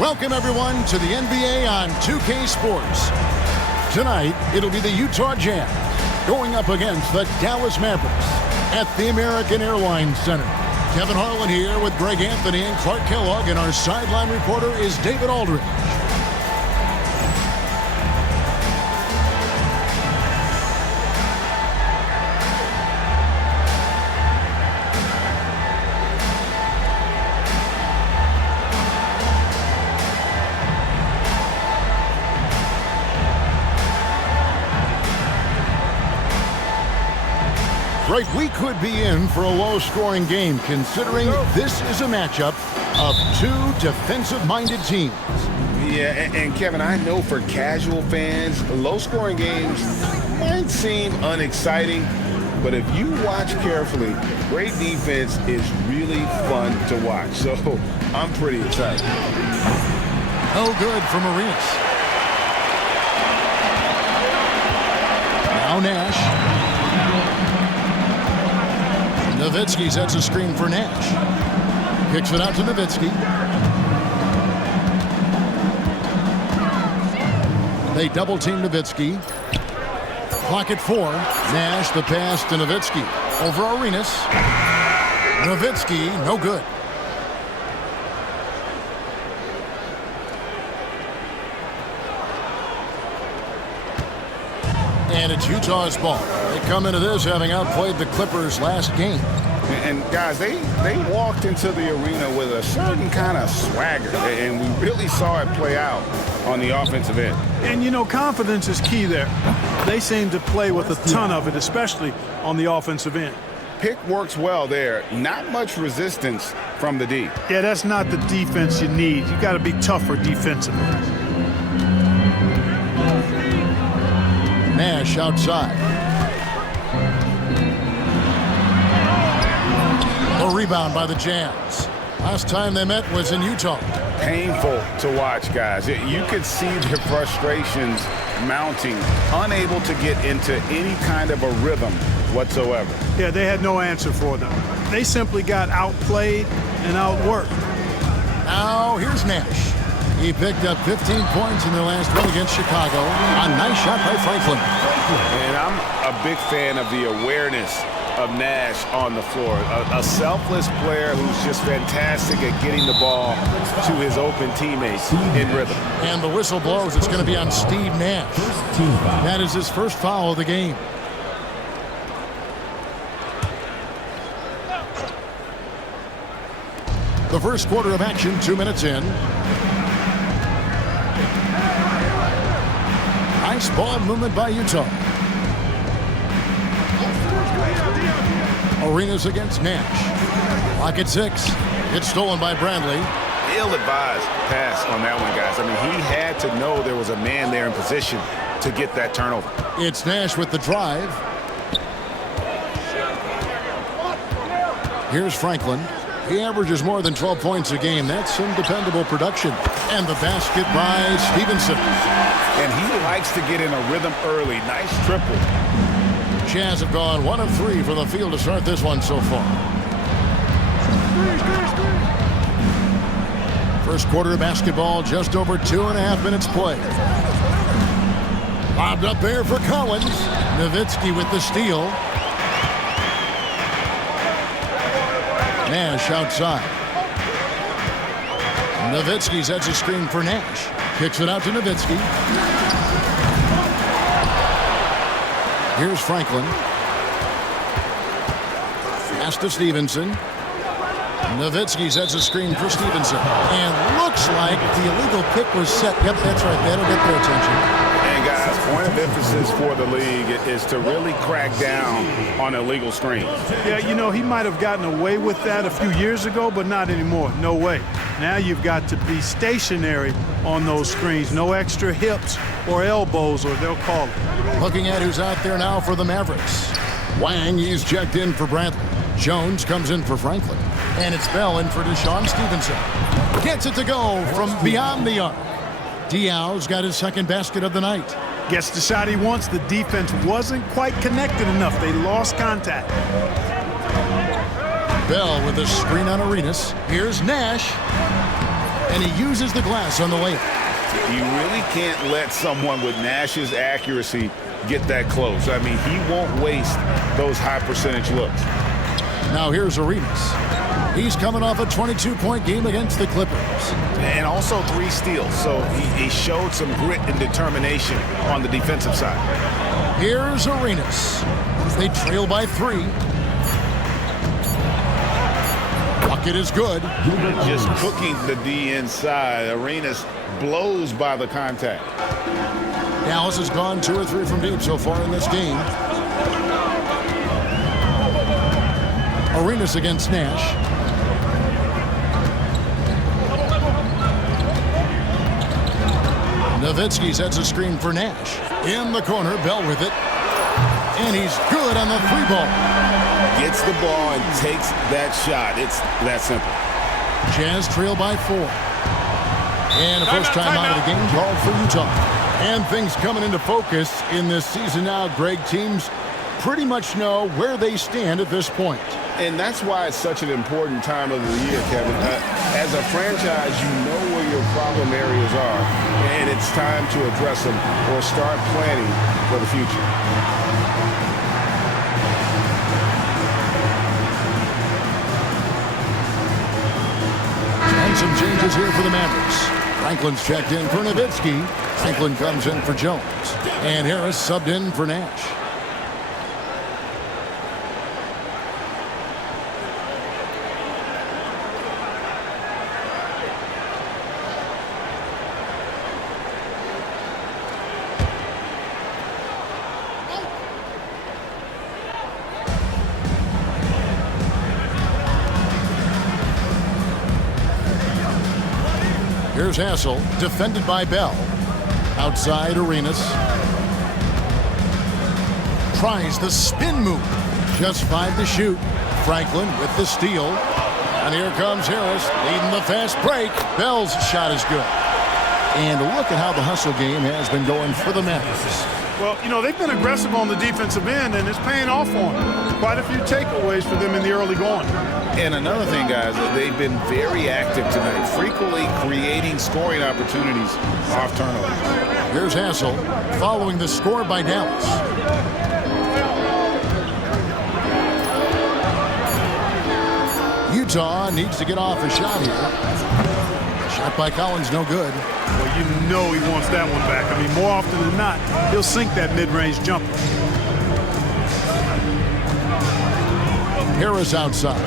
Welcome, everyone, to the NBA on 2K Sports. Tonight, it'll be the Utah Jazz going up against the Dallas Mavericks at the American Airlines Center. Kevin Harlan here with Greg Anthony and Clark Kellogg, and our sideline reporter is David Aldridge. Right, we could be in for a low-scoring game, considering this is a matchup of two defensive-minded teams. Yeah, and Kevin, I know for casual fans, low-scoring games might seem unexciting, but if you watch carefully, great defense is really fun to watch. So I'm pretty excited. No good from Arenas. Now Nash. Nowitzki sets a screen for Nash. Kicks it out to Nowitzki. They double-team Nowitzki. Clock at 4. Nash, the pass to Nowitzki. Over Arenas. Nowitzki, no good. And it's Utah's ball. They come into this having outplayed the Clippers last game. And guys, they walked into the arena with a certain kind of swagger, and we really saw it play out on the offensive end. And, you know, confidence is key there. They seem to play with a ton of it, especially on the offensive end. Pick works well there. Not much resistance from the D. Yeah, that's not the defense you need. You got to be tougher defensively. Nash outside. A rebound by the Jazz. Last time they met was in Utah. Painful to watch, guys. You could see their frustrations mounting, unable to get into any kind of a rhythm whatsoever. Yeah, they had no answer for them. They simply got outplayed and outworked. Now here's Nash. He picked up 15 points in their last win against Chicago. A nice shot by Franklin. And I'm a big fan of the awareness of Nash on the floor. A selfless player who's just fantastic at getting the ball to his open teammates in rhythm. And the whistle blows. It's going to be on Steve Nash. That is his first foul of the game. The first quarter of action, 2 minutes in. Nice ball movement by Utah. Arenas against Nash. Clock at 6. It's stolen by Bradley. Ill-advised pass on that one, guys. I mean, he had to know there was a man there in position to get that turnover. It's Nash with the drive. Here's Franklin. He averages more than 12 points a game. That's some dependable production. And the basket by Stevenson. And he likes to get in a rhythm early. Nice triple. Jazz have gone 1 of 3 from the field to start this one so far. First quarter of basketball, just over 2.5 minutes played. Lobbed up there for Collins. Nowitzki with the steal. Nash outside. Nowitzki sets a screen for Nash. Kicks it out to Nowitzki. Here's Franklin. Pass to Stevenson. Nowitzki sets a screen for Stevenson. And looks like the illegal pick was set. Yep, that's right. That'll get their attention. And guys, point of emphasis for the league is to really crack down on illegal screens. Yeah, you know, he might have gotten away with that a few years ago, but not anymore. No way. Now you've got to be stationary on those screens. No extra hips or elbows, or they'll call it. Looking at who's out there now for the Mavericks. Wang, he's checked in for Bradley. Jones comes in for Franklin. And it's Bell in for Deshaun Stevenson. Gets it to go from beyond the arc. Diaw's got his second basket of the night. Gets the shot he wants. The defense wasn't quite connected enough. They lost contact. Bell with a screen on Arenas. Here's Nash. and he uses the glass on the layup. You really can't let someone with Nash's accuracy get that close. I mean, he won't waste those high percentage looks. Now here's Arenas. He's coming off a 22-point game against the Clippers. And also 3 steals, so he showed some grit and determination on the defensive side. Here's Arenas. They trail by 3. Bucket is good. Just cooking the D inside. Arenas blows by the contact. Dallas has gone 2 or 3 from deep so far in this game. Arenas against Nash. Nowitzki sets a screen for Nash. In the corner, Bell with it. And he's good on the 3-ball. Gets the ball and takes that shot. It's that simple. Jazz trail by 4. And a first time out of the game called for Utah. And things coming into focus in this season now. Greg, teams pretty much know where they stand at this point. And that's why it's such an important time of the year, Kevin. As a franchise, you know where your problem areas are, and it's time to address them or start planning for the future. And some changes here for the Mavericks. Franklin's checked in for Nowitzki. Franklin comes in for Jones. And Harris subbed in for Nash. Here's Hassel, defended by Bell. Outside, Arenas. Tries the spin move. Just 5 to shoot. Franklin with the steal. And here comes Harris, leading the fast break. Bell's shot is good. And look at how the hustle game has been going for the Mavericks. Well, you know, they've been aggressive on the defensive end, and it's paying off for them. Quite a few takeaways for them in the early going. And another thing, guys, they've been very active tonight, frequently creating scoring opportunities off turnovers. Here's Hassel, following the score by Dallas. Utah needs to get off a shot here. Shot by Collins, no good. Well, you know he wants that one back. I mean, more often than not, he'll sink that mid-range jumper. Harris outside.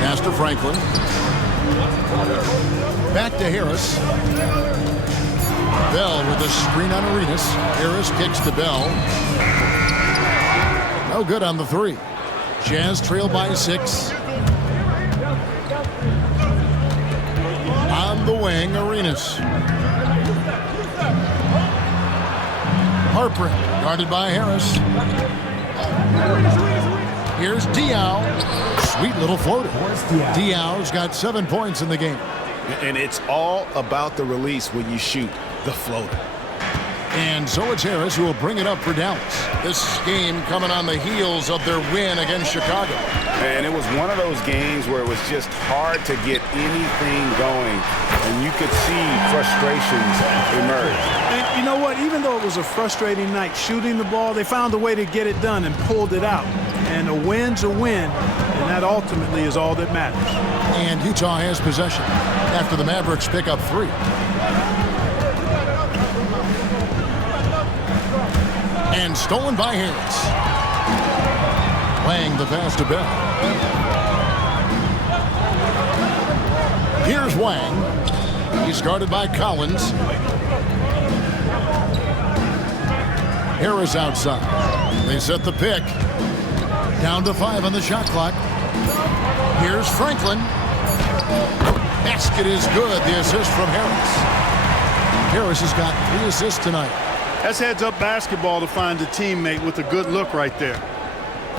Pass to Franklin. Back to Harris. Bell with a screen on Arenas. Harris kicks to Bell. No good on the 3. Jazz trail by 6. On the wing, Arenas. Harper guarded by Harris. Here's Diaw. Sweet little floater. Diaw's got 7 points in the game. And it's all about the release when you shoot the floater. And so it's Harris who will bring it up for Dallas. This game coming on the heels of their win against Chicago. And it was one of those games where it was just hard to get anything going. And you could see frustrations emerge. And you know what? Even though it was a frustrating night shooting the ball, they found a way to get it done and pulled it out. And a win's a win, and that ultimately is all that matters. And Utah has possession after the Mavericks pick up 3. And stolen by Harris. Playing the pass to Bell. Here's Wang. He's guarded by Collins. Harris outside. They set the pick. Down to 5 on the shot clock. Here's Franklin. Basket is good. The assist from Harris. Harris has got 3 assists tonight. That's heads-up basketball to find a teammate with a good look right there.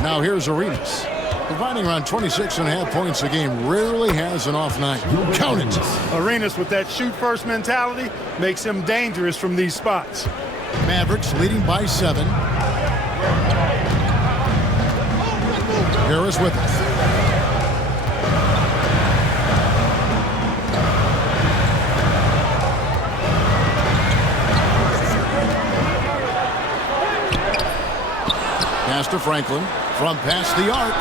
Now here's Arenas. Providing around 26.5 points a game, rarely has an off night. Count it. Arenas with that shoot-first mentality makes him dangerous from these spots. Mavericks leading by 7. Harris with it. to Franklin from past the arc.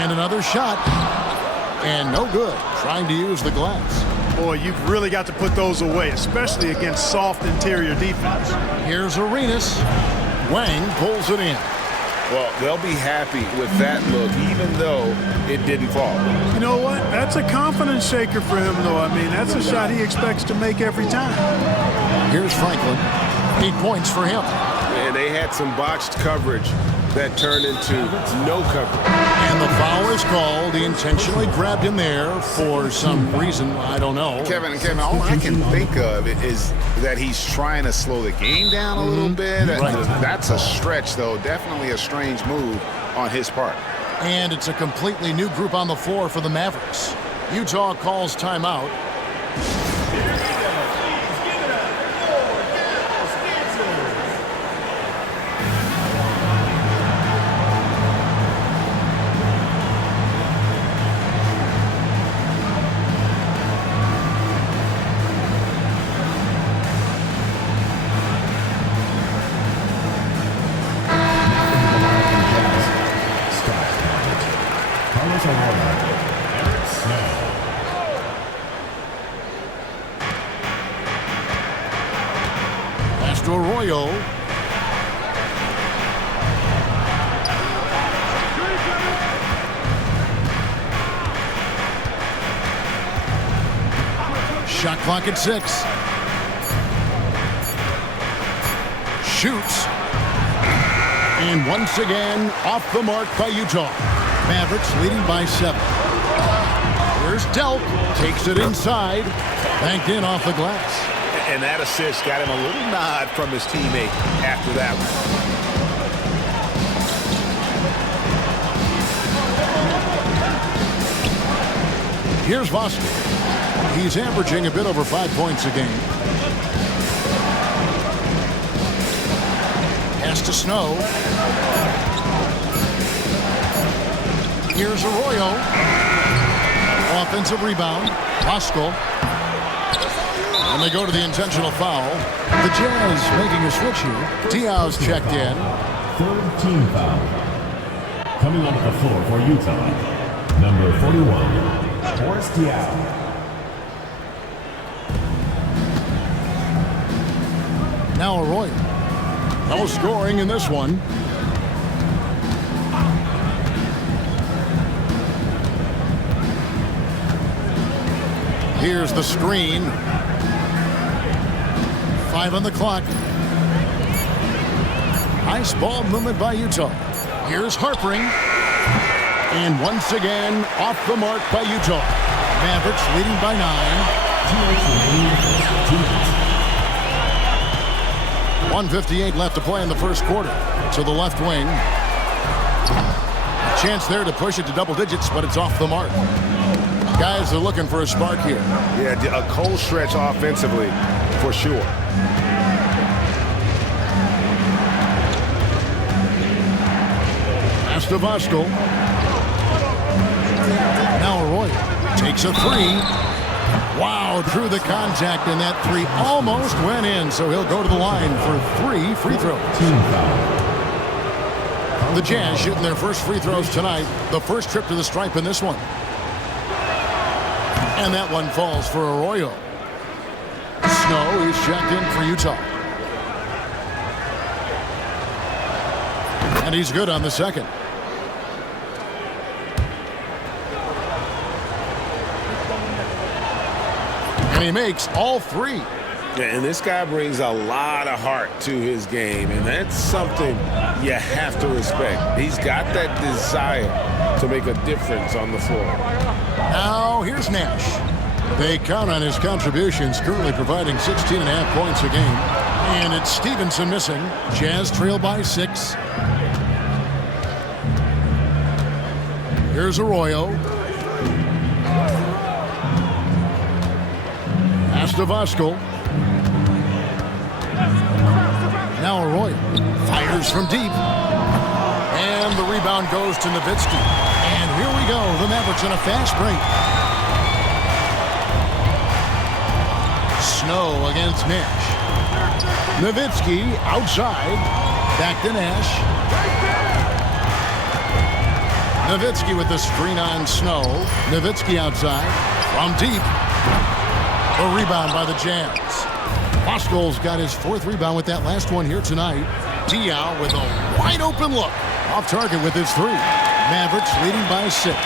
And another shot. And no good. Trying to use the glass. Boy, you've really got to put those away, especially against soft interior defense. Here's Arenas. Wang pulls it in. Well, they'll be happy with that look, even though it didn't fall. You know what? That's a confidence shaker for him, though. I mean, that's a shot he expects to make every time. Here's Franklin. 8 points for him. And they had some botched coverage that turned into no coverage. And the foul is called. He intentionally grabbed him there for some reason. I don't know. Kevin, all I can think of is that he's trying to slow the game down a little bit. Right. That's a stretch, though. Definitely a strange move on his part. And it's a completely new group on the floor for the Mavericks. Utah calls timeout. Arroyo. Shot clock at 6. Shoots. And once again, off the mark by Utah. Mavericks leading by 7. Here's Delk. Takes it inside. Banked in off the glass. And that assist got him a little nod from his teammate after that one. Here's Vosky. He's averaging a bit over 5 points a game. Pass to Snow. Here's Arroyo. Offensive rebound. Vosky. And they go to the intentional foul. The Jazz making a switch here. Diaw's checked in. Third team foul. Coming onto the floor for Utah, number 41, Boris Diaw. Now Arroyo. No scoring in this one. Here's the screen. 5 on the clock. Nice ball movement by Utah. Here's Harpering. And once again, off the mark by Utah. Mavericks leading by 9. 1:58 left to play in the first quarter. To the left wing. Chance there to push it to double digits, but it's off the mark. Guys are looking for a spark here. Yeah, a cold stretch offensively, for sure. Pass to Vosky. Now Arroyo takes a 3. Wow, through the contact, and that 3 almost went in, so he'll go to the line for 3 free throws. The Jazz shooting their first free throws tonight. The first trip to the stripe in this one. And that one falls for Arroyo. Snow is checked in for Utah. And he's good on the second. And he makes all 3. And this guy brings a lot of heart to his game, and that's something you have to respect. He's got that desire to make a difference on the floor. Now here's Nash. They count on his contributions, currently providing 16.5 points a game. And it's Stevenson missing. Jazz trail by 6. Here's Arroyo. Pass to Vosky. Now Arroyo fires from deep. And the rebound goes to Nowitzki. And here we go. The Mavericks on a fast break. Snow against Nash. Nowitzki outside. Back to Nash. Nowitzki with the screen on Snow. Nowitzki outside. From deep. A rebound by the Jazz. Pascal's got his 4th rebound with that last one here tonight. Diaw with a wide open look. Off target with his 3. Mavericks leading by 6.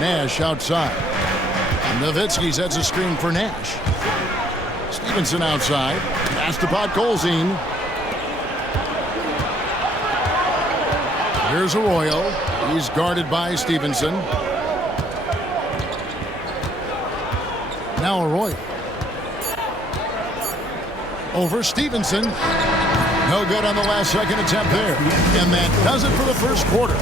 Nash outside. Nowitzki sets a screen for Nash. Stevenson outside. Pass to Podkolzin. Here's Arroyo. He's guarded by Stevenson. Now Arroyo. Over Stevenson. No good on the last second attempt there. And that does it for the first quarter.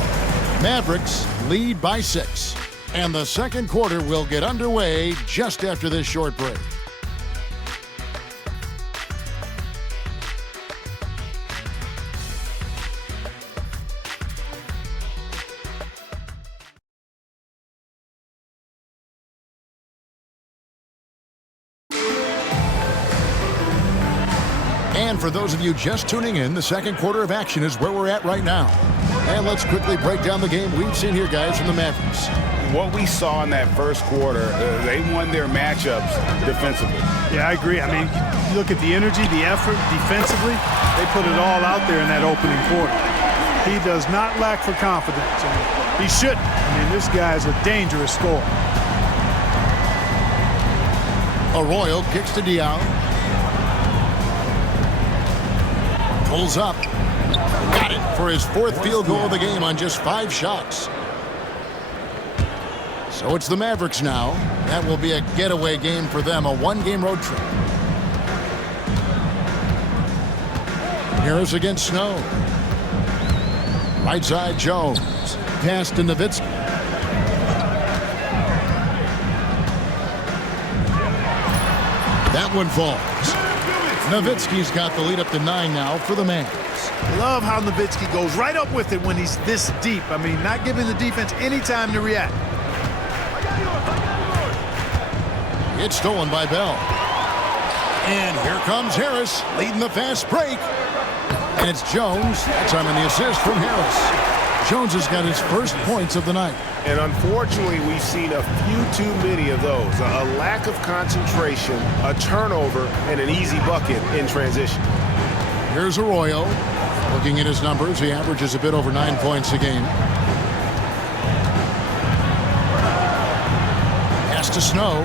Mavericks lead by 6. And the second quarter will get underway just after this short break. And for those of you just tuning in, the second quarter of action is where we're at right now. And let's quickly break down the game we've seen here, guys, from the Mavericks. What we saw in that first quarter, they won their matchups defensively. Yeah, I agree. I mean, you look at the energy, the effort defensively, they put it all out there in that opening quarter. He does not lack for confidence, and he shouldn't. I mean, this guy is a dangerous scorer. Arroyo kicks to Diaw. Pulls up. Got it for his 4th field goal of the game on just 5 shots. So it's the Mavericks now. That will be a getaway game for them, a 1-game road trip. Harris against Snow. Right side, Jones. Pass to Nowitzki. That one falls. Nowitzki's got the lead up to 9 now for the Mavs. Love how Nowitzki goes right up with it when he's this deep. I mean, not giving the defense any time to react. It's stolen by Bell. And here comes Harris, leading the fast break. And it's Jones. That time in the assist from Harris. Jones has got his first points of the night. And unfortunately, we've seen a few too many of those. A lack of concentration, a turnover, and an easy bucket in transition. Here's Arroyo. Looking at his numbers, he averages a bit over 9 points a game. Pass to Snow.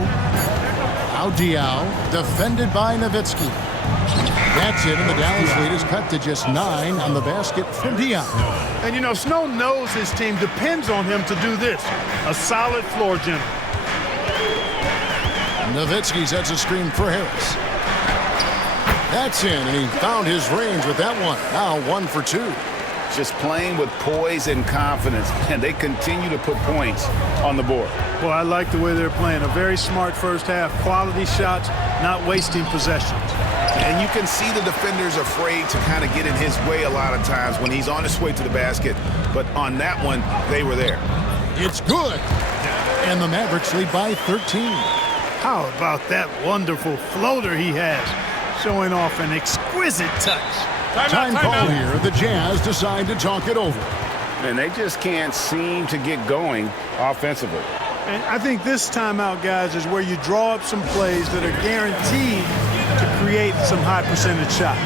Now Diaw, defended by Nowitzki. That's it, and the Dallas lead is cut to just 9 on the basket from Diaw. And you know, Snow knows his team depends on him to do this. A solid floor general. Nowitzki sets a screen for Harris. That's in, and he found his range with that one. Now 1 for 2. Just playing with poise and confidence, and they continue to put points on the board. Well, I like the way they're playing. A very smart first half. Quality shots, not wasting possessions. And you can see the defenders afraid to kind of get in his way a lot of times when he's on his way to the basket. But on that one, they were there. It's good. And the Mavericks lead by 13. How about that wonderful floater he has? Showing off an exquisite touch. Time call here. The Jazz decide to talk it over. And they just can't seem to get going offensively. And I think this timeout, guys, is where you draw up some plays that are guaranteed to create some high percentage shots.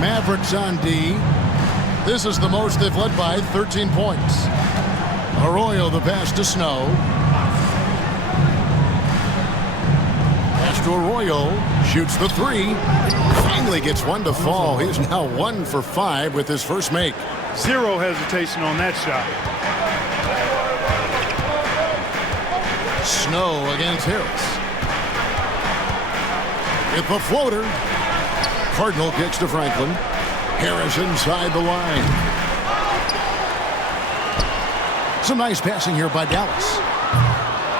Mavericks on D. This is the most they've led by, 13 points. Arroyo the pass to Snow. Pass to Arroyo. Shoots the 3. Finally gets one to fall. He's now 1 for 5 with his first make. Zero hesitation on that shot. Snow against Harris. With the floater. Cardinal kicks to Franklin. Harris inside the line. Some nice passing here by Dallas.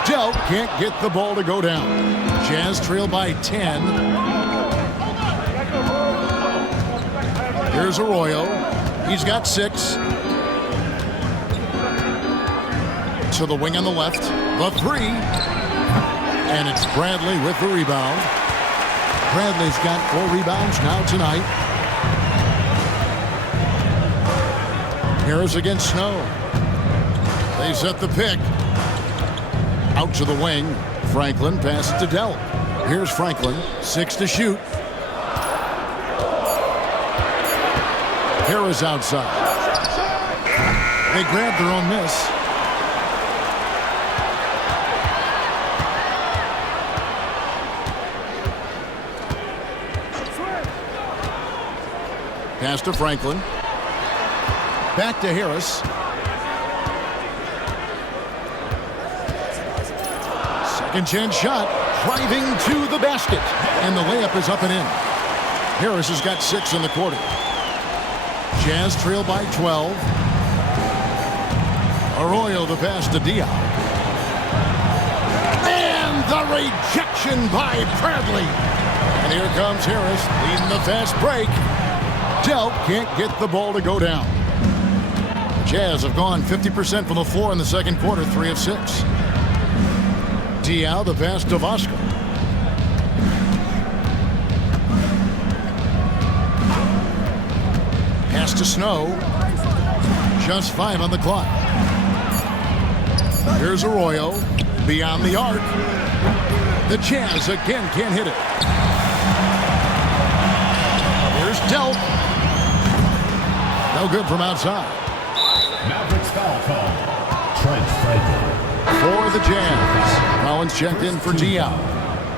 Dell can't get the ball to go down. Jazz trail by 10. Here's Arroyo. He's got 6. To the wing on the left. The 3. And it's Bradley with the rebound. Bradley's got 4 rebounds now tonight. Harris against Snow. They set the pick. Out to the wing. Franklin passes to Dell. Here's Franklin. 6 to shoot. Harris outside. They grab their own miss. Pass to Franklin. Back to Harris. Second chance shot. Driving to the basket. And the layup is up and in. Harris has got 6 in the quarter. Jazz trail by 12. Arroyo the pass to Diop. And the rejection by Bradley. And here comes Harris leading the fast break. Dell can't get the ball to go down. Jazz have gone 50% from the floor in the second quarter, 3 of 6. Diop the pass to Vasco. Pass to Snow. Just 5 on the clock. Here's Arroyo. Beyond the arc. The Jazz again can't hit it. Here's Delp. No good from outside. Mavericks foul call. Trent Frazier. For the Jazz. Collins checked in for Diop.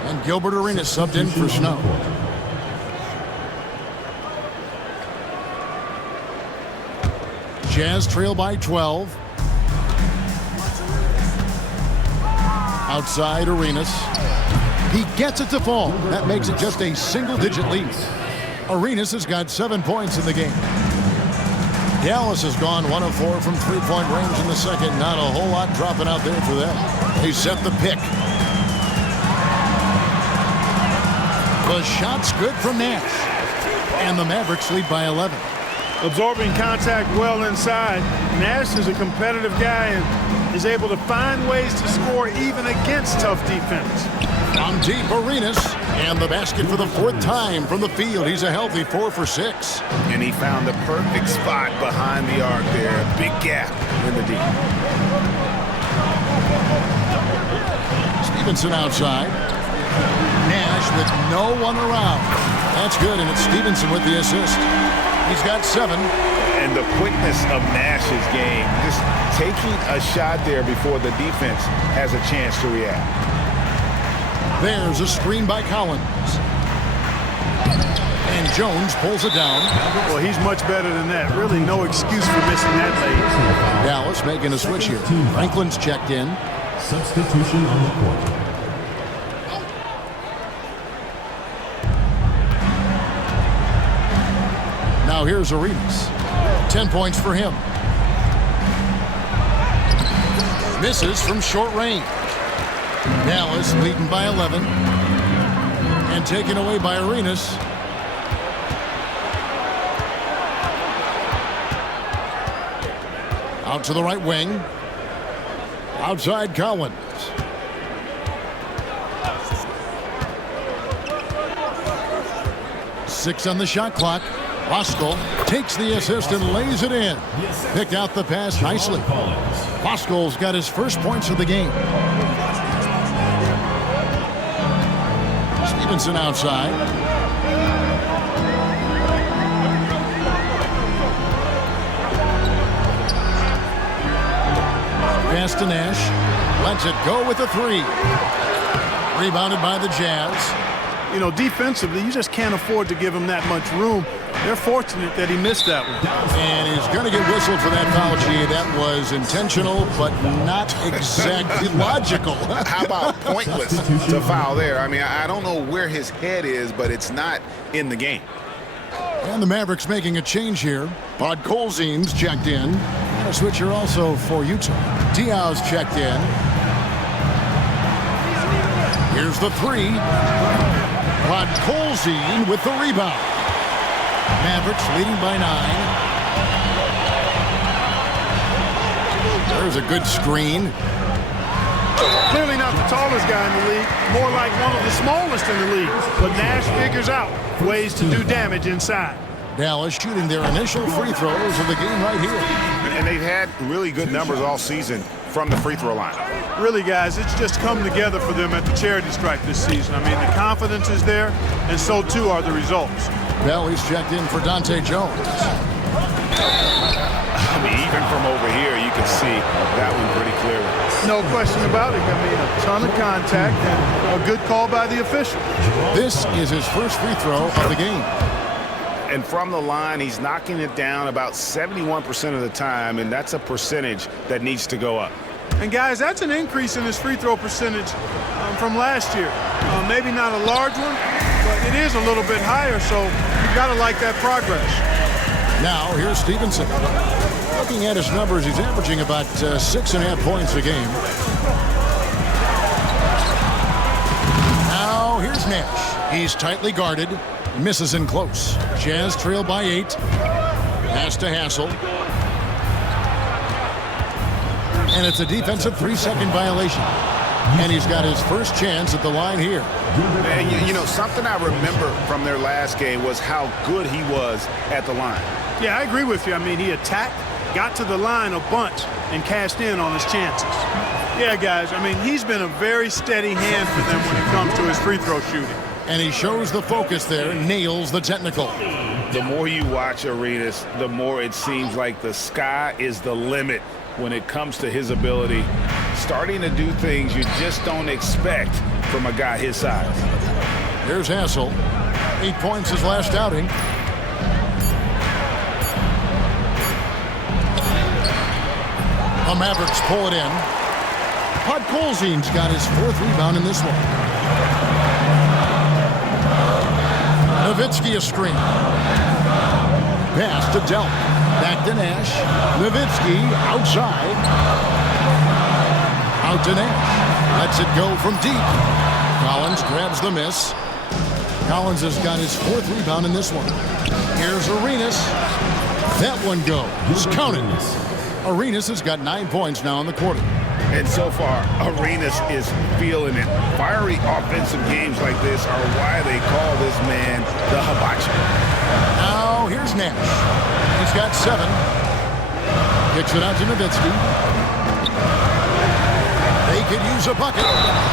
And Gilbert Arenas subbed in for Snow. Jazz trail by 12. Outside Arenas. He gets it to fall. That makes it just a single-digit lead. Arenas has got 7 points in the game. Dallas has gone 1 of 4 from three-point range in the second. Not a whole lot dropping out there for them. They set the pick. The shot's good from Nash. And the Mavericks lead by 11. Absorbing contact well inside. Nash is a competitive guy and is able to find ways to score even against tough defense. On deep, Arenas. And the basket for the 4th time from the field. He's a healthy 4 for 6. And he found the perfect spot behind the arc there. Big gap in the deep. Stevenson outside. Nash with no one around. That's good, and it's Stevenson with the assist. He's got 7. And the quickness of Nash's game. Just taking a shot there before the defense has a chance to react. There's a screen by Collins. And Jones pulls it down. Well, he's much better than that. Really no excuse for missing that late. Dallas making a switch here. Franklin's checked in. Substitution on the court. Now here's Arenas. 10 points for him. Misses from short range. Dallas leading by 11. And taken away by Arenas. Out to the right wing. Outside Collins. Six on the shot clock. Voskuhl takes the assist and lays it in. Picked out the pass nicely. Voskuhl's got his first points of the game. Stevenson outside. Pass to Nash. Lets it go with a 3. Rebounded by the Jazz. You know, defensively, you just can't afford to give him that much room. They're fortunate that he missed that one. And he's going to get whistled for that foul, G. That was intentional, but not exactly logical. How about pointless to foul there? I mean, I don't know where his head is, but it's not in the game. And the Mavericks making a change here. Podkolzin's checked in. And a switcher also for Utah. Diaw's checked in. Here's the three. Podkolzin with the rebound. Mavericks leading by 9. There's a good screen. Clearly not the tallest guy in the league, more like one of the smallest in the league. But Nash figures out ways to do damage inside. Dallas shooting their initial free throws of the game right here. And they've had really good numbers all season from the free throw line. Really, guys, it's just come together for them at the charity stripe this season. I mean, the confidence is there, and so too are the results. Belly's checked in for Dante Jones. I mean, even from over here, you can see that one pretty clearly. No question about it. I mean, a ton of contact and a good call by the official. This is his first free throw of the game. And from the line, he's knocking it down about 71% of the time, and that's a percentage that needs to go up. And, guys, that's an increase in his free throw percentage from last year. Maybe not a large one, but it is a little bit higher, so you've got to like that progress. Now, here's Stevenson. Looking at his numbers, he's averaging about 6.5 points a game. Now, here's Nash. He's tightly guarded. Misses in close. Jazz trail by 8. Pass to Hassel. And it's a defensive 3-second violation. And he's got his first chance at the line here. And you know, something I remember from their last game was how good he was at the line. Yeah, I agree with you. I mean, he attacked, got to the line a bunch, and cashed in on his chances. Yeah, guys, I mean, he's been a very steady hand for them when it comes to his free throw shooting. And he shows the focus there, nails the technical. The more you watch Arenas, the more it seems like the sky is the limit when it comes to his ability. Starting to do things you just don't expect from a guy his size. Here's Hassel. 8 points his last outing. The Mavericks pull it in. Podkolzin's got his 4th rebound in this one. Nowitzki a screen. Pass to Delp. Back to Nash. Nowitzki outside. Out to Nash. Lets it go from deep. Collins grabs the miss. Collins has got his 4th rebound in this one. Here's Arenas. That one goes. Count it. Arenas has got 9 points now in the quarter. And so far, Arenas is feeling it. Fiery offensive games like this are why they call this man the hibachi. Now, here's Nash. He's got 7. Kicks it out to Nowitzki. They could use a bucket.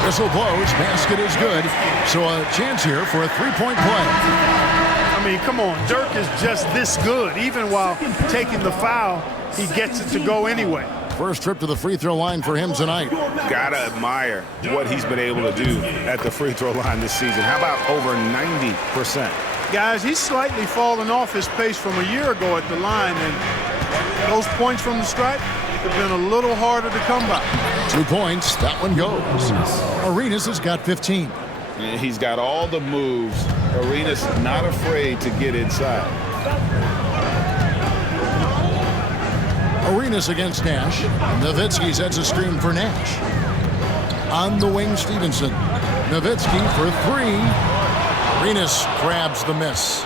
Whistle blows. Basket is good. So a chance here for a 3-point play. I mean, come on. Dirk is just this good. Even while taking the foul, he gets it to go anyway. First trip to the free throw line for him tonight. Gotta admire what he's been able to do at the free throw line this season. How about over 90%? Guys, he's slightly fallen off his pace from a year ago at the line, and those points from the stripe have been a little harder to come by. 2 points. That one goes. Arenas has got 15. And he's got all the moves. Arenas not afraid to get inside. Arenas against Nash. Nowitzki sets a screen for Nash. On the wing, Stevenson. Nowitzki for 3. Arenas grabs the miss.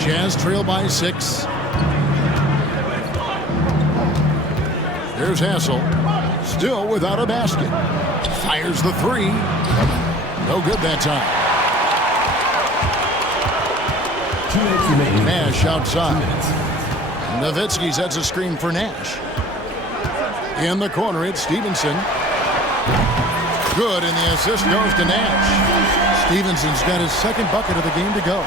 Jazz trail by 6. Here's Hassel. Still without a basket. Fires the 3. No good that time. Nash outside. Nowitzki sets a screen for Nash. In the corner, it's Stevenson. Good, and the assist goes to Nash. Stevenson's got his 2nd bucket of the game to go.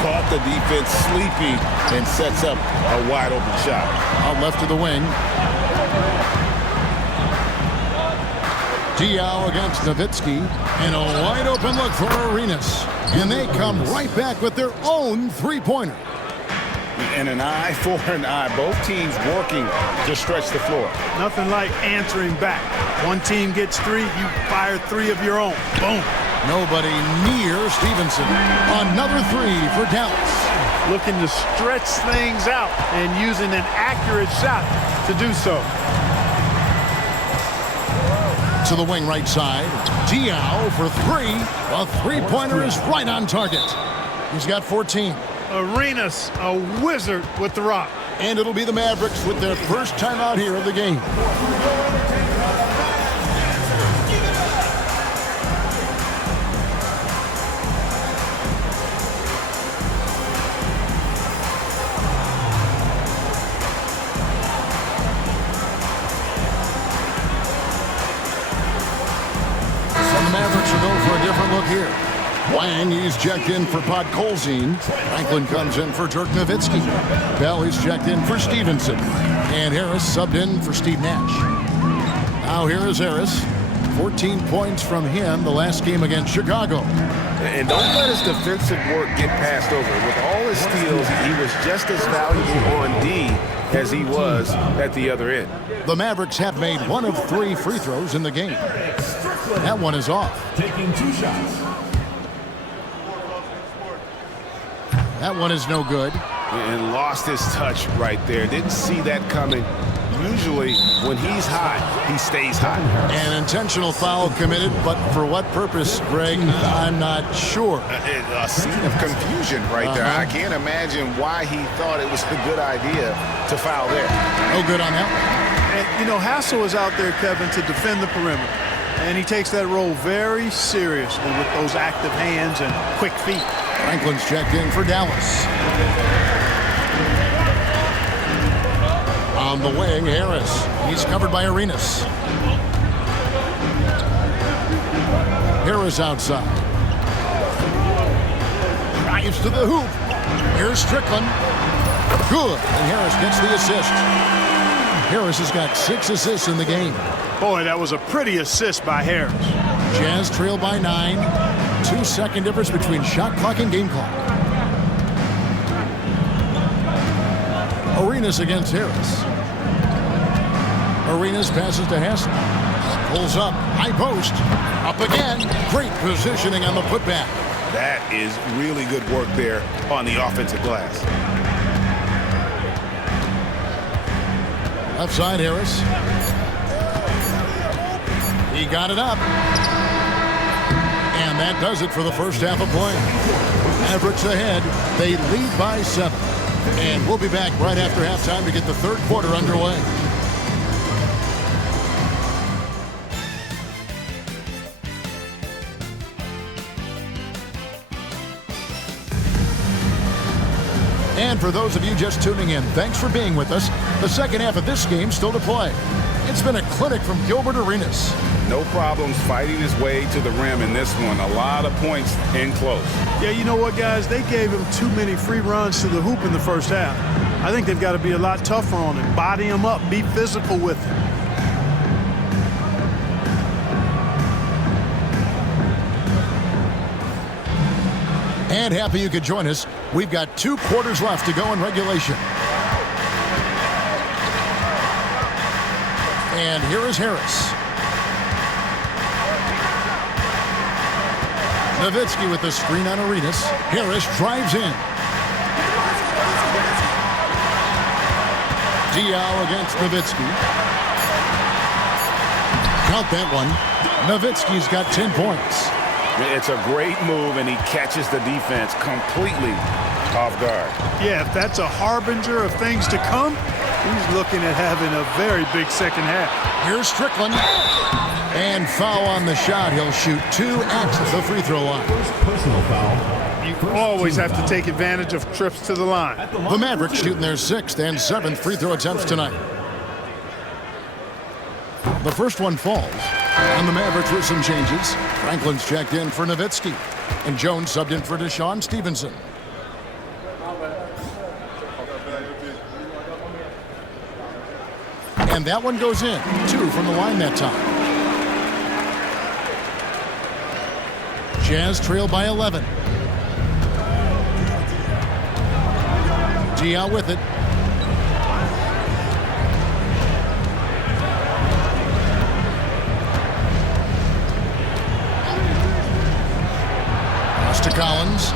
Caught the defense sleeping and sets up a wide open shot. Out left to the wing. Diaw against Nowitzki. And a wide open look for Arenas. And they come right back with their own 3-pointer. And an eye for an eye. Both teams working to stretch the floor. Nothing like answering back. One team gets 3, you fire 3 of your own. Boom. Nobody near Stevenson. Another 3 for Dallas. looking to stretch things out and using an accurate shot to do so. To the wing right side. Diao for three. A three-pointer is right on target. He's got 14. Arenas, a wizard with the rock. And it'll be the Mavericks with their first time out here of the game. So the Mavericks will go for a different look here. Wang, he's checked in for Podkolzin. Franklin comes in for Dirk Nowitzki. Bell, he's checked in for Stevenson. And Harris subbed in for Steve Nash. Now here is Harris. 14 points from him the last game against Chicago. And don't let his defensive work get passed over. With all his steals, he was just as valuable on D as he was at the other end. The Mavericks have made 1 of 3 free throws in the game. That one is off. Taking 2 shots. That one is no good. And lost his touch right there. Didn't see that coming. Usually, when he's hot, he stays hot. An intentional foul committed, but for what purpose, Greg, I'm not sure. A scene of confusion right there. I can't imagine why he thought it was a good idea to foul there. No good on that one. And, you know, Hassel is out there, Kevin, to defend the perimeter. And he takes that role very seriously with those active hands and quick feet. Franklin's checked in for Dallas. On the wing, Harris. He's covered by Arenas. Harris outside. Drives to the hoop. Here's Strickland. Good. And Harris gets the assist. Harris has got 6 assists in the game. Boy, that was a pretty assist by Harris. Jazz trail by 9. 2-second difference between shot clock and game clock. Arenas against Harris. Arenas passes to Hassel. Pulls up. High post. Up again. Great positioning on the putback. That is really good work there on the offensive glass. Left side, Harris. He got it up. And that does it for the first half of play. Mavericks ahead. They lead by 7. And we'll be back right after halftime to get the third quarter underway. And for those of you just tuning in, thanks for being with us. The second half of this game still to play. It's been a clinic from Gilbert Arenas. No problems fighting his way to the rim in this one. A lot of points in close. Yeah, you know what, guys? They gave him too many free runs to the hoop in the first half. I think they've got to be a lot tougher on him. Body him up. Be physical with him. And happy you could join us. We've got 2 quarters left to go in regulation. And here is Harris. Nowitzki with the screen on Arenas. Harris drives in. Diao against Nowitzki. Count that one. Nowitzki's got 10 points. It's a great move, and he catches the defense completely off guard. Yeah, if that's a harbinger of things to come, he's looking at having a very big second half. Here's Strickland. And foul on the shot. He'll shoot 2 at the free throw line. Personal foul. You always have to take advantage of trips to the line. The Mavericks shooting their 6th and 7th free throw attempts tonight. The first one falls. And the Mavericks with some changes. Franklin's checked in for Nowitzki. And Jones subbed in for Deshaun Stevenson. And that one goes in. 2 from the line that time. Jazz trail by 11. Diao with it. Pass to Collins.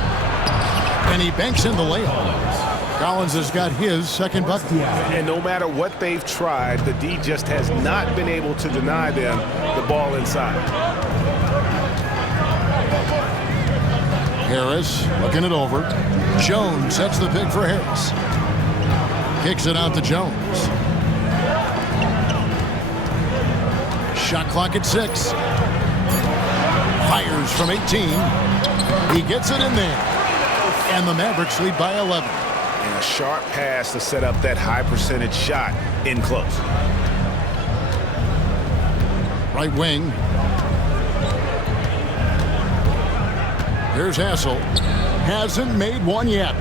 And he banks in the layup. Collins has got his second bucket. And no matter what they've tried, the D just has not been able to deny them the ball inside. Harris looking it over. Jones sets the pick for Harris. Kicks it out to Jones. Shot clock at 6. Fires from 18. He gets it in there. And the Mavericks lead by 11. And a sharp pass to set up that high percentage shot in close. Right wing. Here's Hassel. Hasn't made one yet.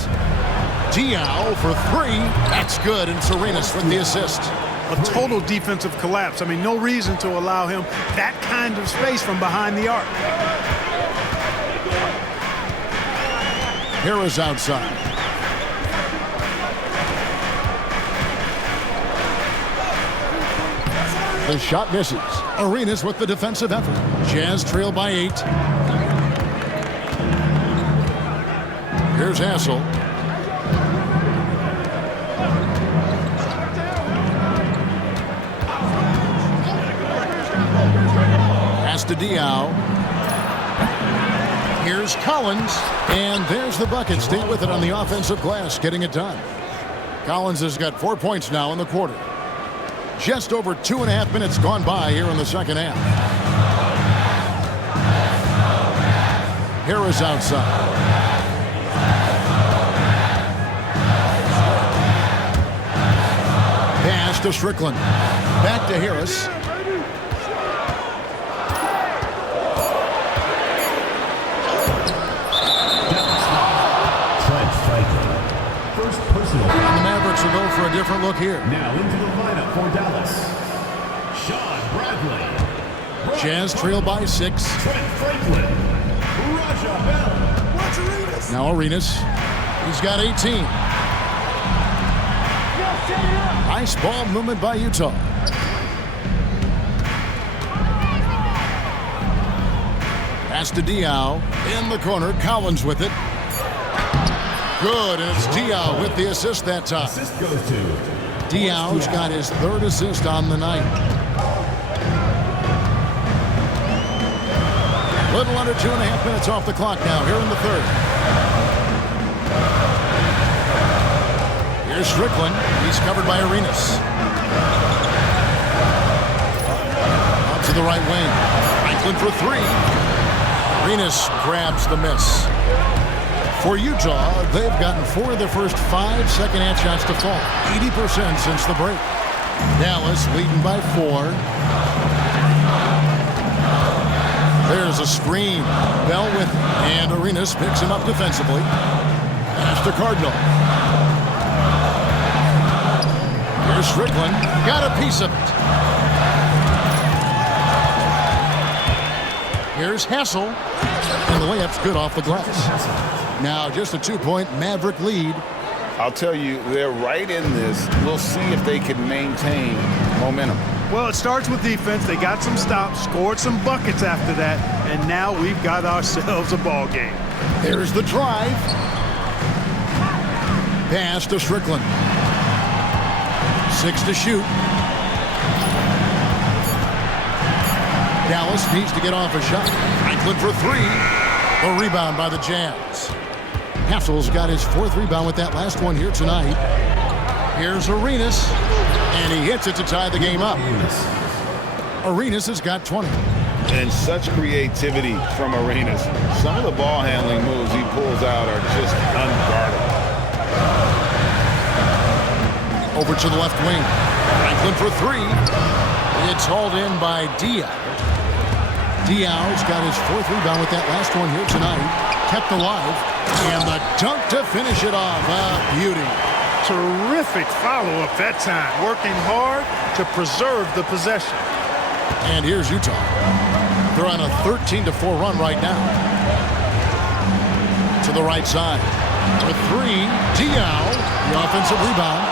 Diao for 3. That's good. And Arenas with the assist. A total defensive collapse. I mean, no reason to allow him that kind of space from behind the arc. Harris outside. The shot misses. Arenas with the defensive effort. Jazz trail by 8. Here's Hassel. Pass to Diao. Here's Collins. And there's the bucket. Stay with it on the offensive glass, getting it done. Collins has got 4 points now in the quarter. Just over 2.5 minutes gone by here in the second half. Harris outside. Pass to Strickland. Back to Harris. First personal. And the Mavericks will go for a different look here. Now into the lineup for Dallas. Sean Bradley. Jazz trail by 6. Trent Franklin. Raja Bell. Now Arenas. He's got 18. Nice ball movement by Utah. Pass to Diao. In the corner. Collins with it. Good, and it's Diao with the assist that time. Assist goes to Diao's got his 3rd assist on the night. Little under 2.5 minutes off the clock now, here in the 3rd. Here's Strickland. He's covered by Arenas. Out to the right wing. Franklin for 3. Arenas grabs the miss. For Utah, they've gotten 4 of their first 5 second-hand shots to fall. 80% since the break. Dallas leading by 4. There's a screen. Bell with it. And Arenas picks him up defensively. Pass to Cardinal. Here's Strickland. Got a piece of it. Here's Hassel. And the layup's good off the glass. Now just a 2-point Maverick lead. I'll tell you, they're right in this. We'll see if they can maintain momentum. Well, it starts with defense. They got some stops, scored some buckets after that, and now we've got ourselves a ball game. There's the drive. Pass to Strickland. 6 to shoot. Dallas needs to get off a shot. Franklin for 3. A rebound by the Jazz. Hassel's got his 4th rebound with that last one here tonight. Here's Arenas, and he hits it to tie the game up. Arenas has got 20. And such creativity from Arenas. Some of the ball handling moves he pulls out are just unguardable. Over to the left wing. Franklin for 3. It's hauled in by Diao. Diao's got his 4th rebound with that last one here tonight. Kept alive. And the dunk to finish it off. Beauty. Terrific follow-up that time. Working hard to preserve the possession. And here's Utah. They're on a 13-4 run right now. To the right side. For 3, Diao. The offensive rebound.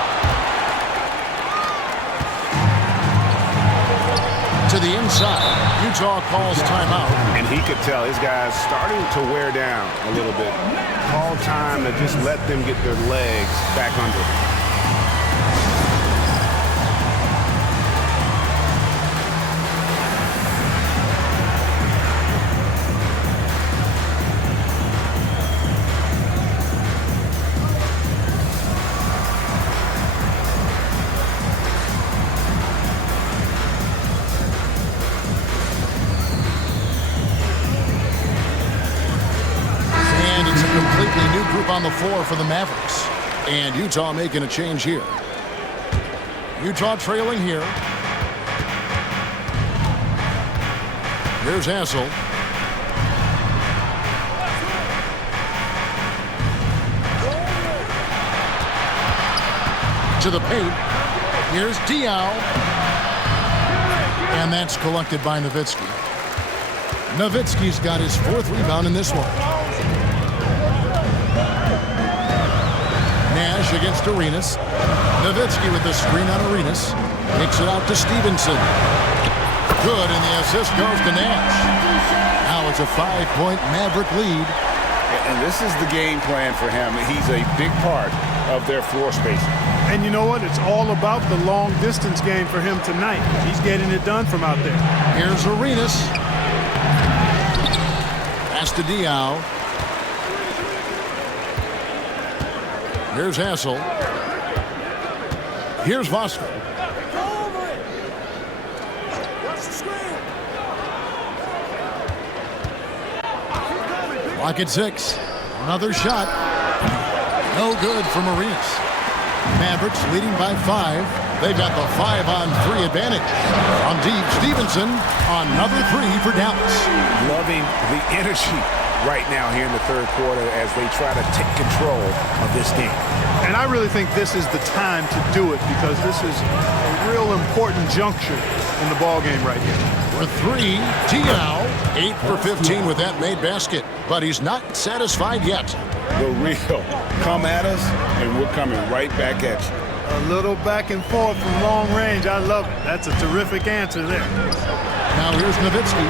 To the inside. Utah calls timeout. And he could tell his guys starting to wear down a little bit. Call time to just let them get their legs back under them. On the floor for the Mavericks. And Utah making a change here. Utah trailing here. Here's Hassel. To the paint. Here's Diaw. And that's collected by Nowitzki. Nowitzki's got his 4th rebound in this one. Nash against Arenas. Nowitzki with the screen on Arenas. Kicks it out to Stevenson. Good, and the assist goes to Nash. Now it's a 5-point Maverick lead. And this is the game plan for him. He's a big part of their floor spacing. And you know what? It's all about the long distance game for him tonight. He's getting it done from out there. Here's Arenas. Pass to Diaw. Here's Hassel. Here's Vosker. Lock at 6. Another shot. No good from Arenas. Mavericks leading by 5. They've got the 5-on-3 advantage. On deep, Stevenson. Another 3 for Dallas. Loving the energy right now here in the 3rd quarter as they try to take control of this game. And I really think this is the time to do it because this is a real important juncture in the ball game right here. For 3, Diaw, 8 for 15 with that made basket, but he's not satisfied yet. The real come at us, and we're coming right back at you. A little back and forth from long range. I love it. That's a terrific answer there. Now here's Nowitzki.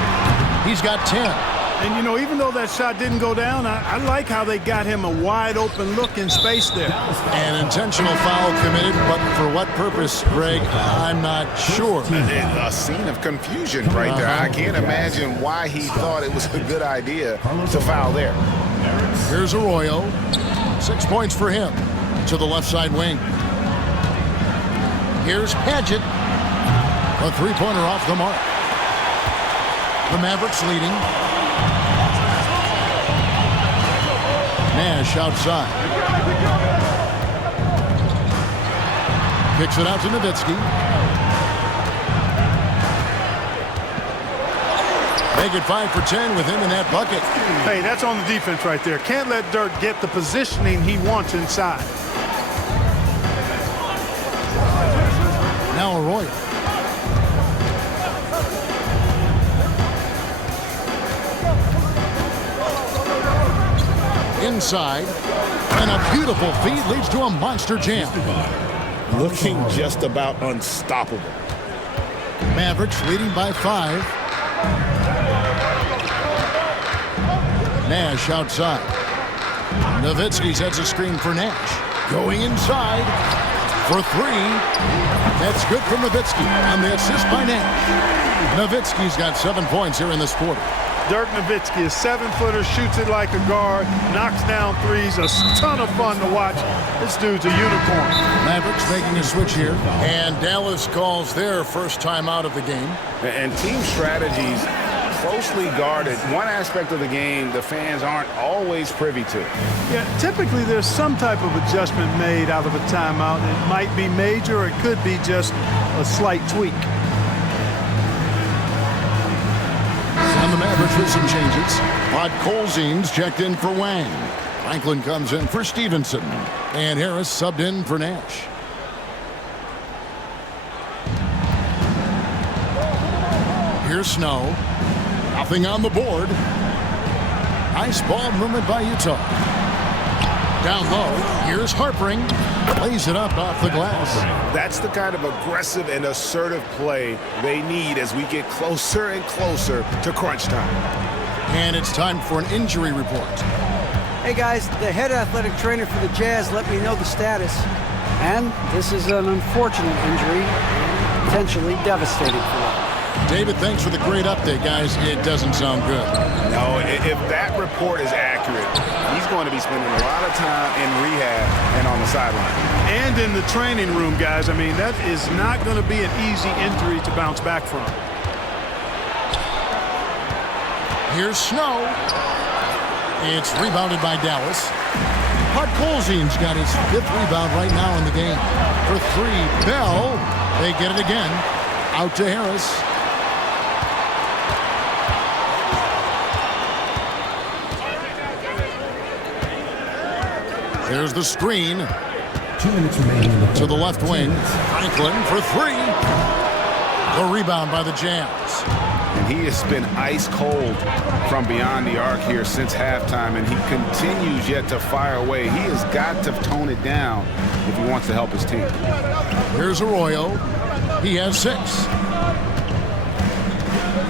He's got 10. And, you know, even though that shot didn't go down, I like how they got him a wide-open look in space there. An intentional foul committed, but for what purpose, Greg, I'm not sure. A scene of confusion right there. I can't imagine why he thought it was a good idea to foul there. Here's Arroyo. 6 points for him. To the left side wing. Here's Padgett. A 3-pointer off the mark. The Mavericks leading. Nash outside. Kicks it out to Nowitzki. Make it 5 for 10 with him in that bucket. Hey, that's on the defense right there. Can't let Dirk get the positioning he wants inside. Now Arroyo. Inside, and a beautiful feed leads to a monster jam. Looking just about unstoppable. Mavericks leading by 5. Nash outside. Nowitzki sets a screen for Nash. Going inside for 3. That's good from Nowitzki on the assist by Nash. Nowitzki's got 7 points here in this quarter. Dirk Nowitzki, a 7-footer, shoots it like a guard, knocks down threes, a ton of fun to watch. This dude's a unicorn. Mavericks making a switch here, and Dallas calls their first timeout of the game. And team strategies closely guarded. One aspect of the game the fans aren't always privy to. Yeah, typically there's some type of adjustment made out of a timeout. It might be major, or it could be just a slight tweak. And the Mavericks with some changes. Podkolzin's checked in for Wang. Franklin comes in for Stevenson. And Harris subbed in for Nash. Here's Snow. Nothing on the board. Nice ball movement by Utah. Down low, here's Harpering. Lays it up off the glass. That's the kind of aggressive and assertive play they need as we get closer and closer to crunch time. And it's time for an injury report. Hey guys, the head athletic trainer for the Jazz let me know the status. And this is an unfortunate injury, potentially devastating for them. David, thanks for the great update, guys. It doesn't sound good. No, if that report is accurate, he's going to be spending a lot of time in rehab and on the sideline. And in the training room, guys. I mean, that is not going to be an easy injury to bounce back from. Here's Snow. It's rebounded by Dallas. Podkolzin's got his 5th rebound right now in the game. For 3, Bell. They get it again. Out to Harris. There's the screen. 2 minutes remaining in the To the left wing. Franklin for 3. The rebound by the Jazz. And he has been ice cold from beyond the arc here since halftime, and he continues yet to fire away. He has got to tone it down if he wants to help his team. Here's Arroyo. He has 6.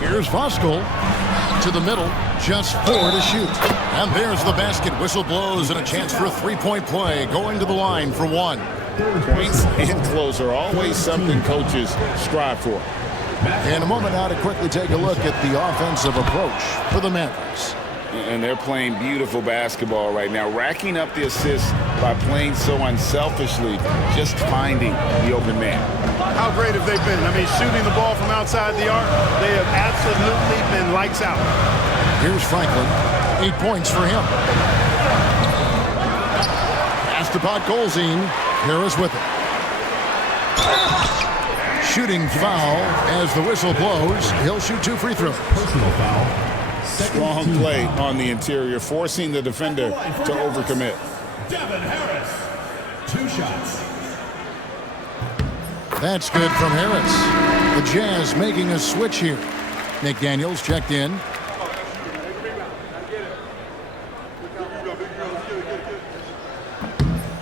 Here's Voskuhl to the middle. Just 4 to shoot. And there's the basket. Whistle blows and a chance for a 3-point play. Going to the line for 1. Points and close are always something coaches strive for. In a moment now to quickly take a look at the offensive approach for the Mavericks. And they're playing beautiful basketball right now, racking up the assists by playing so unselfishly, just finding the open man. How great have they been? I mean, shooting the ball from outside the arc, they have absolutely been lights out. Here's Franklin. 8 points for him. Pass to Podkolzin. Harris with it. Shooting foul as the whistle blows. He'll shoot 2 free throws. personal foul. Strong play on the interior, forcing the defender to overcommit. Devin Harris. 2 shots. That's good from Harris. The Jazz making a switch here. McDaniels checked in.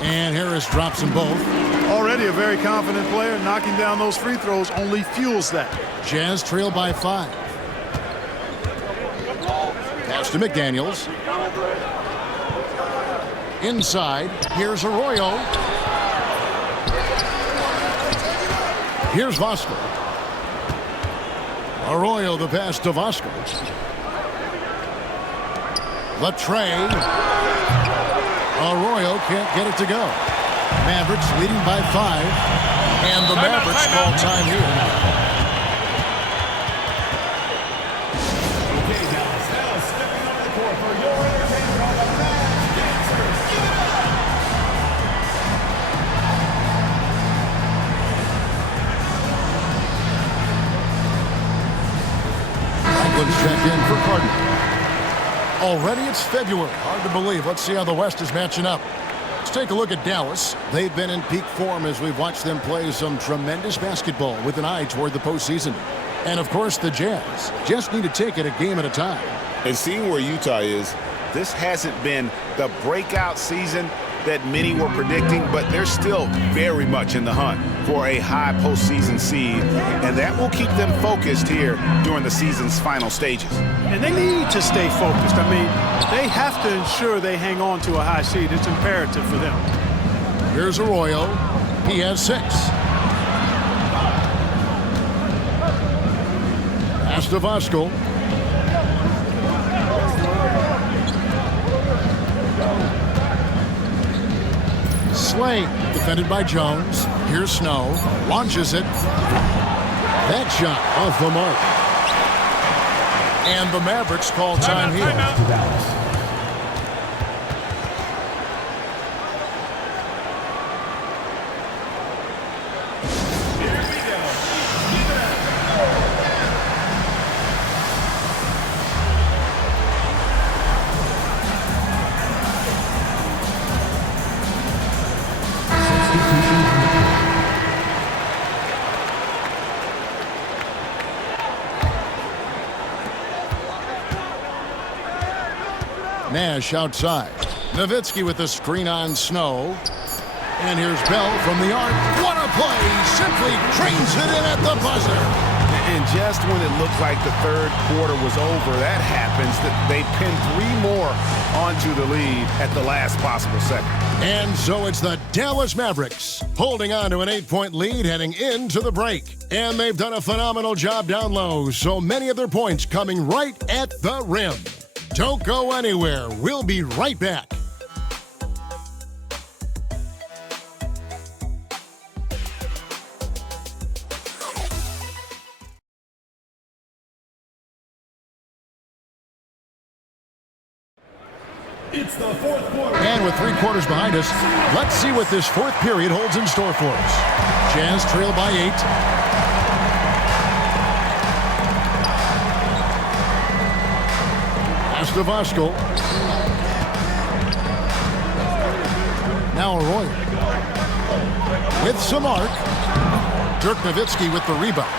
And Harris drops them both. Already a very confident player. Knocking down those free throws only fuels that. Jazz trail by 5. Pass to McDaniels. Inside. Here's Arroyo. Here's Voskuhl. Arroyo the pass to Voskuhl. Latre. Arroyo can't get it to go. Mavericks leading by 5. And the Mavericks call time here. Okay, Dallas, now stepping on the court for your entertainment on the Mavs Dancers. Franklin's checked in for Cardinal. Already it's February. Hard to believe. Let's see how the West is matching up. Let's take a look at Dallas. They've been in peak form as we've watched them play some tremendous basketball with an eye toward the postseason. And of course, the Jazz just need to take it a game at a time. And seeing where Utah is, This hasn't been the breakout season that many were predicting, but they're still very much in the hunt for a high postseason seed, and that will keep them focused here during the season's final stages. And they need to stay focused. I mean, they have to ensure they hang on to a high seed. It's imperative for them. Here's Arroyo. He has 6. Pass to Voskuhl. Slay, defended by Jones. Here's Snow. Launches it. That shot off the mark. And the Mavericks call time here. Nash outside. Nowitzki with the screen on Snow. And here's Bell from the arc. What a play! Simply trains it in at the buzzer. And just when it looked like the third quarter was over, that happens. They pin 3 more onto the lead at the last possible second. And so it's the Dallas Mavericks holding on to an 8-point lead heading into the break. And they've done a phenomenal job down low, so many of their points coming right at the rim. Don't go anywhere. We'll be right back. It's the fourth quarter. And with 3 quarters behind us, let's see what this fourth period holds in store for us. Jazz trail by 8. Pass to Vosco. Now Arroyo. With some arc. Dirk Nowitzki with the rebound.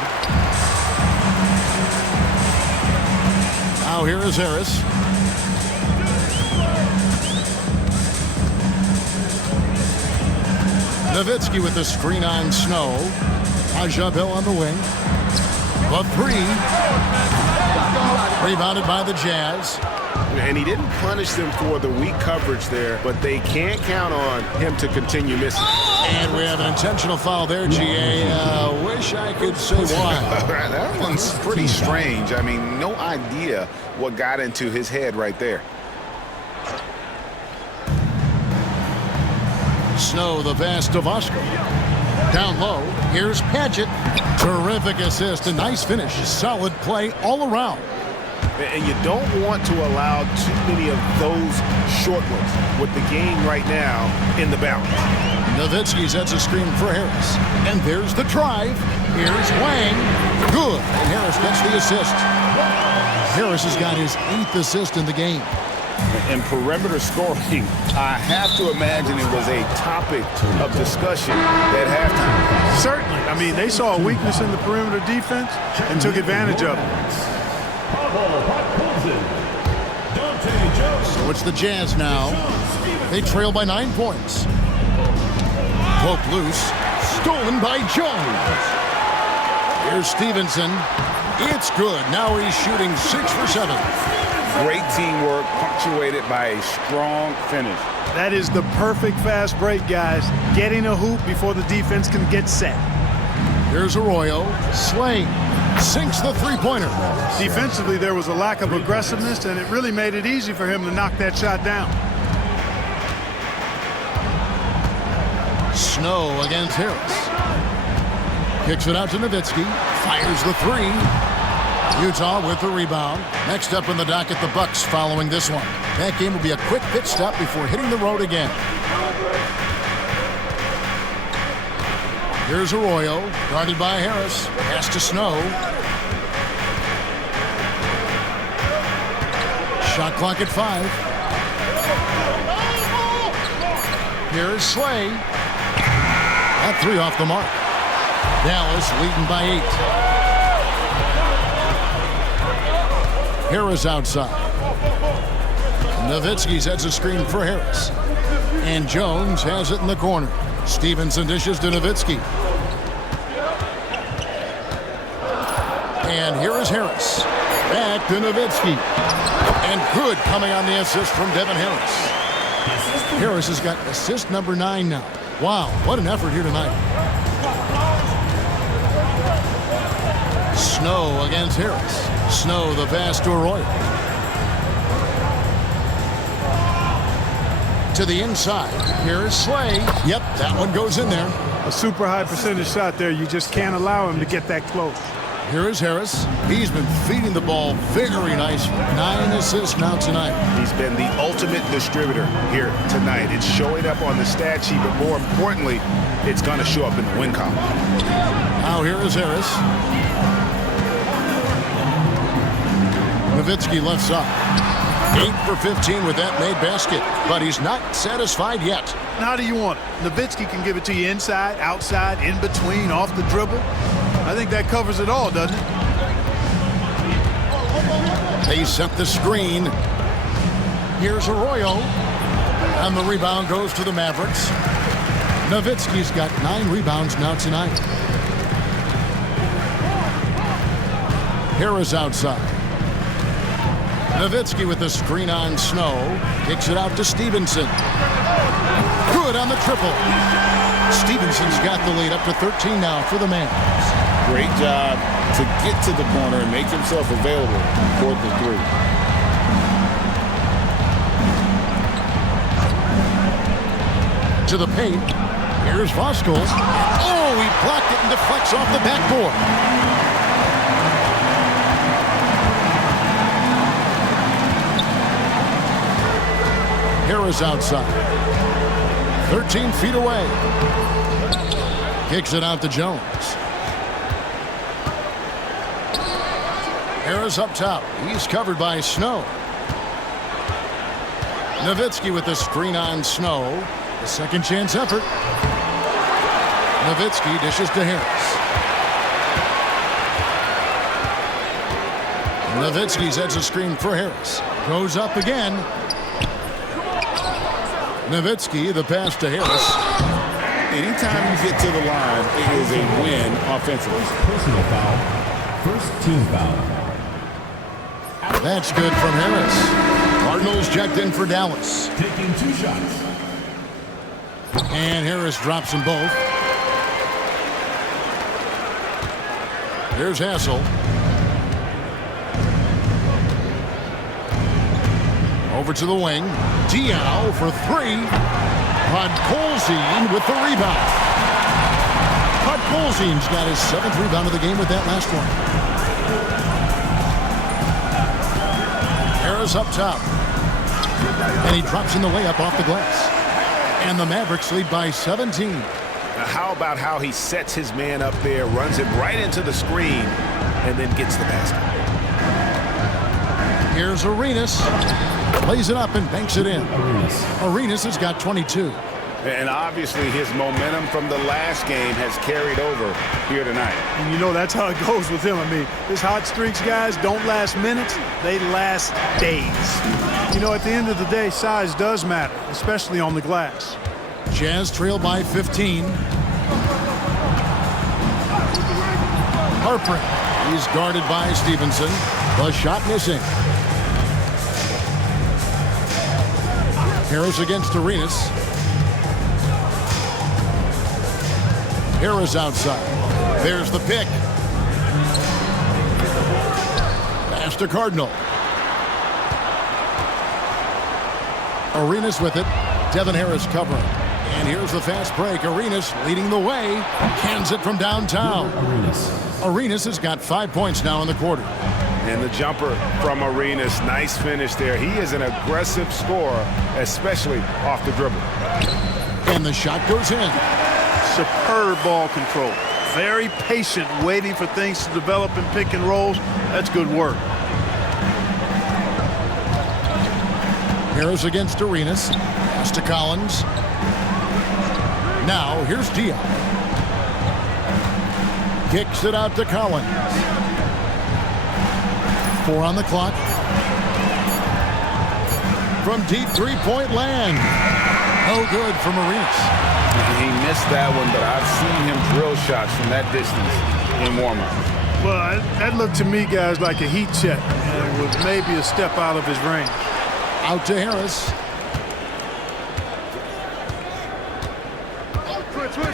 Now here is Harris. Nowitzki with the screen on Snow. Bell on the wing. The 3. Rebounded by the Jazz. And he didn't punish them for the weak coverage there, but they can't count on him to continue missing. And we have an intentional foul there, GA. Wish I could say why. That one's pretty strange. I mean, no idea what got into his head right there. Snow, the pass to Vosco. Down low, here's Padgett. Terrific assist, a nice finish. Solid play all around. And you don't want to allow too many of those short ones with the game right now in the balance. Nowitzki sets a screen for Harris. And there's the drive. Here's Wang. Good. And Harris gets the assist. Harris has got his 8th assist in the game. And perimeter scoring, I have to imagine it was a topic of discussion at halftime. Certainly. I mean, they saw a weakness in the perimeter defense and took advantage of it. So it's the Jazz now. They trail by 9 points. Poke loose. Stolen by Jones. Here's Stevenson. It's good. Now he's shooting 6 for 7. Great teamwork punctuated by a strong finish. That is the perfect fast break, guys. Getting a hoop before the defense can get set. Here's Arroyo. Sling. Sinks the 3-pointer. Defensively, there was a lack of aggressiveness, and it really made it easy for him to knock that shot down. Snow against Harris. Kicks it out to Nowitzki. Fires the 3. Utah with the rebound. Next up in the docket, the Bucks following this one. That game will be a quick pit stop before hitting the road again. Here's Arroyo, guarded by Harris. Pass to Snow. Shot clock at 5. Here's Slay. That 3 off the mark. Dallas leading by 8. Harris outside. Nowitzki sets a screen for Harris. And Jones has it in the corner. Stevenson dishes to Nowitzki. And here is Harris. Back to Nowitzki. And good coming on the assist from Devin Harris. Harris has got assist number 9 now. Wow, what an effort here tonight. Snow against Harris. Snow, the pass to Arroyo. To the inside. Here is Slay. Yep, that one goes in there. A super high percentage shot there. You just can't allow him to get that close. Here is Harris. He's been feeding the ball very nicely. 9 assists now tonight. He's been the ultimate distributor here tonight. It's showing up on the stat sheet, but more importantly, it's going to show up in the win column. Now here is Harris. Nowitzki left side. 8 for 15 with that made basket, but he's not satisfied yet. How do you want it? Nowitzki can give it to you inside, outside, in between, off the dribble. I think that covers it all, doesn't it? They set the screen. Here's Arroyo. And the rebound goes to the Mavericks. Nowitzki's got 9 rebounds now tonight. Harris outside. Nowitzki with the screen on Snow. Kicks it out to Stevenson. Good on the triple. Stevenson's got the lead up to 13 now for the Mavs. Great job to get to the corner and make himself available for the three. To the paint. Here's Voskuhl. Oh, he blocked it and deflects off the backboard. Harris outside. 13 feet away. Kicks it out to Jones. Harris up top. He's covered by Snow. Nowitzki with the screen on Snow. A second chance effort. Nowitzki dishes to Harris. Nowitzki sets a screen for Harris. Goes up again. Nowitzki, the pass to Harris. Anytime you get to the line, it is a win offensively. Personal foul. First team foul. That's good from Harris. Cardinals checked in for Dallas. Taking 2 shots. And Harris drops them both. Here's Hassel. Over to the wing. Diao for 3. Podkolzin with the rebound. Podkolzin's got his 7th rebound of the game with that last one. Harris up top. And he drops in the layup off the glass. And the Mavericks lead by 17. Now how about how he sets his man up there, runs it right into the screen, and then gets the basket. Here's Arenas. Plays it up and banks it in. Arenas has got 22. And obviously his momentum from the last game has carried over here tonight. And you know that's how it goes with him. I mean, his hot streaks, guys, don't last minutes. They last days. You know, at the end of the day, size does matter, especially on the glass. Jazz trail by 15. Harper. He's guarded by Stevenson. The shot missing. Harris against Arenas. Harris outside. There's the pick. Pass to Cardinal. Arenas with it. Devin Harris covering. And here's the fast break. Arenas leading the way. Hands it from downtown. Arenas has got 5 points now in the quarter. And the jumper from Arenas, nice finish there. He is an aggressive scorer, especially off the dribble. And the shot goes in. Superb ball control. Very patient, waiting for things to develop in pick and rolls. That's good work. Harris against Arenas. Pass to Collins. Now here's Diop. Kicks it out to Collins. 4 on the clock. From deep three-point land. No good from Arenas. He missed that one, but I've seen him drill shots from that distance in warm-up. Well, that looked to me, guys, like a heat check. And it was maybe a step out of his range. Out to Harris.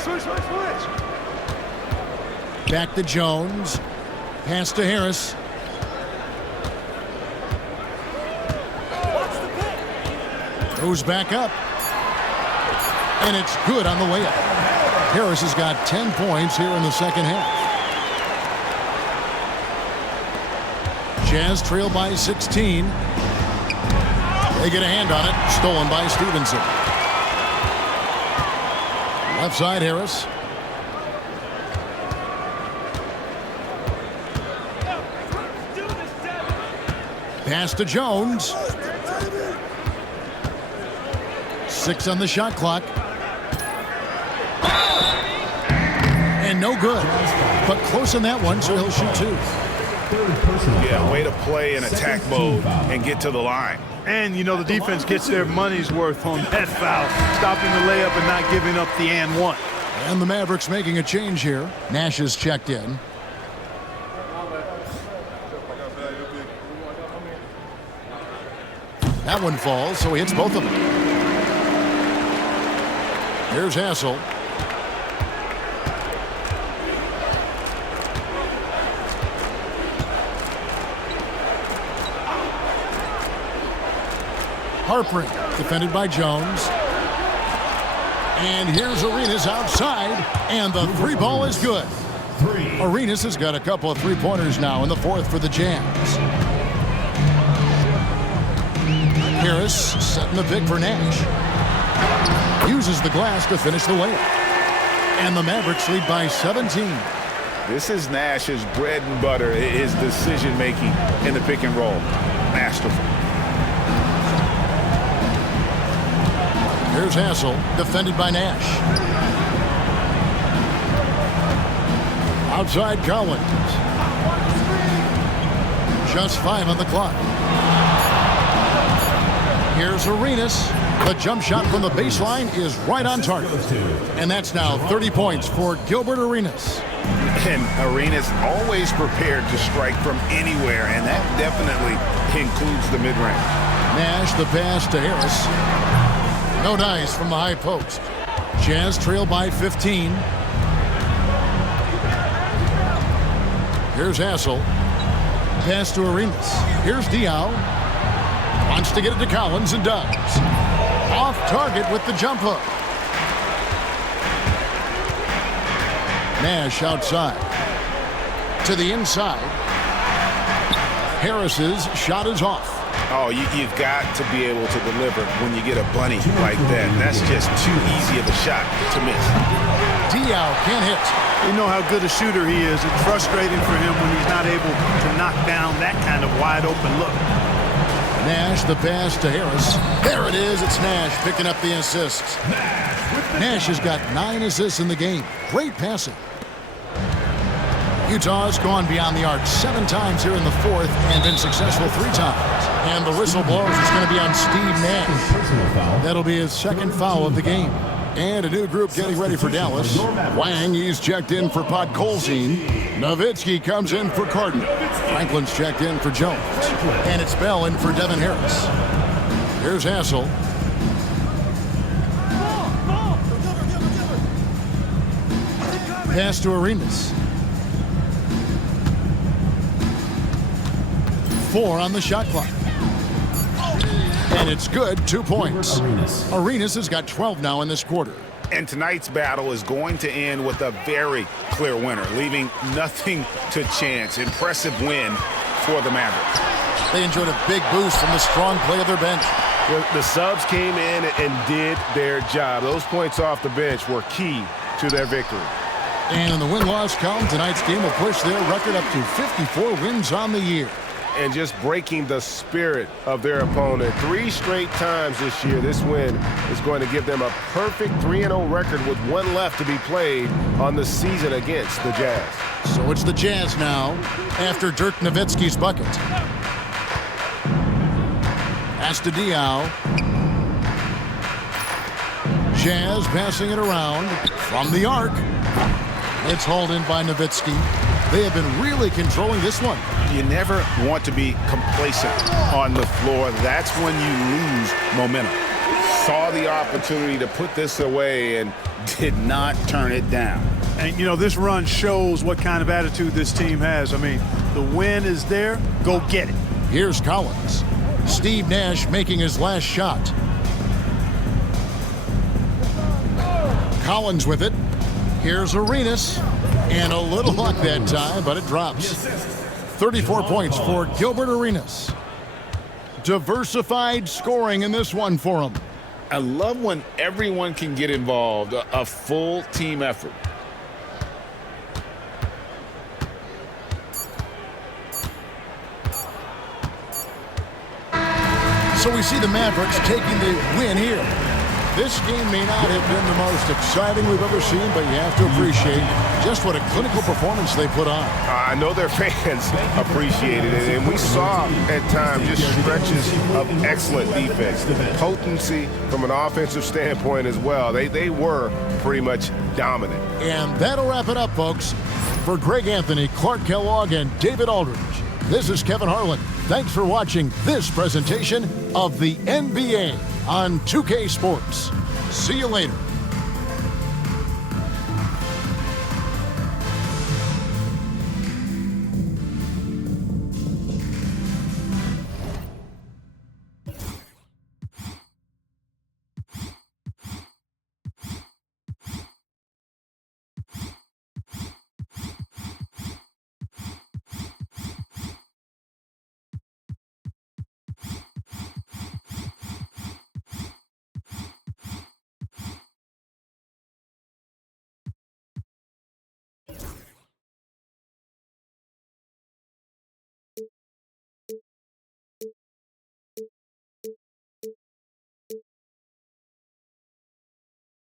Switch. Back to Jones. Pass to Harris. Goes back up. And it's good on the way up. Harris has got 10 points here in the second half. Jazz trail by 16. They get a hand on it. Stolen by Stevenson. Left side, Harris. Pass to Jones. 6 on the shot clock. And no good. But close on that one, so he'll shoot 2. Yeah, way to play in attack mode and get to the line. And, you know, the defense gets their money's worth on that foul, stopping the layup and not giving up the and one. And the Mavericks making a change here. Nash is checked in. That one falls, so he hits both of them. Here's Hassel. Harper, defended by Jones. And here's Arenas outside, and the three ball is good. Arenas has got a couple of three-pointers now in the fourth for the Jazz. Harris setting the pick for Nash. Uses the glass to finish the layup. And the Mavericks lead by 17. This is Nash's bread and butter, his decision-making in the pick and roll. Masterful. Here's Hassel, defended by Nash. Outside Collins. Just 5 on the clock. Here's Arenas. The jump shot from the baseline is right on target. And that's now 30 points for Gilbert Arenas. And Arenas always prepared to strike from anywhere, and that definitely includes the mid-range. Nash the pass to Harris. No dice from the high post. Jazz trail by 15. Here's Hassel. Pass to Arenas. Here's Diaw. Wants to get it to Collins and does. Off target with the jump hook. Nash outside. To the inside. Harris's shot is off. Oh, you've got to be able to deliver when you get a bunny like that. That's just too easy of a shot to miss. Diaw can't hit. You know how good a shooter he is. It's frustrating for him when he's not able to knock down that kind of wide open look. Nash the pass to Harris. There it is. It's Nash picking up the assists. Nash has got 9 assists in the game. Great passing. Utah's gone beyond the arc 7 times here in the fourth and been successful 3 times. And the whistle blows. It's going to be on Steve Nash. That'll be his second foul of the game. And a new group getting ready for Dallas. Wang, he's checked in for Podkolzin. Nowitzki comes in for Carden. Franklin's checked in for Jones. And it's Bell in for Devin Harris. Here's Hassel. Pass to Arenas. 4 on the shot clock. And it's good, 2 points. Arenas has got 12 now in this quarter. And tonight's battle is going to end with a very clear winner, leaving nothing to chance. Impressive win for the Mavericks. They enjoyed a big boost from the strong play of their bench. The subs came in and did their job. Those points off the bench were key to their victory. And in the win-loss column, tonight's game will push their record up to 54 wins on the year. And just breaking the spirit of their opponent. 3 straight times this year, this win is going to give them a perfect 3-0 record with 1 left to be played on the season against the Jazz. So it's the Jazz now after Dirk Nowitzki's bucket. Pass to Diaw. Jazz passing it around from the arc. It's hauled in by Nowitzki. They have been really controlling this one. You never want to be complacent on the floor. That's when you lose momentum. Saw the opportunity to put this away and did not turn it down. And, you know, this run shows what kind of attitude this team has. I mean, the win is there. Go get it. Here's Collins. Steve Nash making his last shot. Collins with it. Here's Arenas. And a little luck that time, but it drops. 34 points for Gilbert Arenas. Diversified scoring in this one for him. I love when everyone can get involved, a full team effort. So we see the Mavericks taking the win here. This game may not have been the most exciting we've ever seen, but you have to appreciate just what a clinical performance they put on. I know their fans appreciated it, and we saw at times just stretches of excellent defense, potency from an offensive standpoint as well. They were pretty much dominant. And that'll wrap it up, folks. For Greg Anthony, Clark Kellogg, and David Aldridge, this is Kevin Harlan. Thanks for watching this presentation of the NBA on 2K Sports. See you later.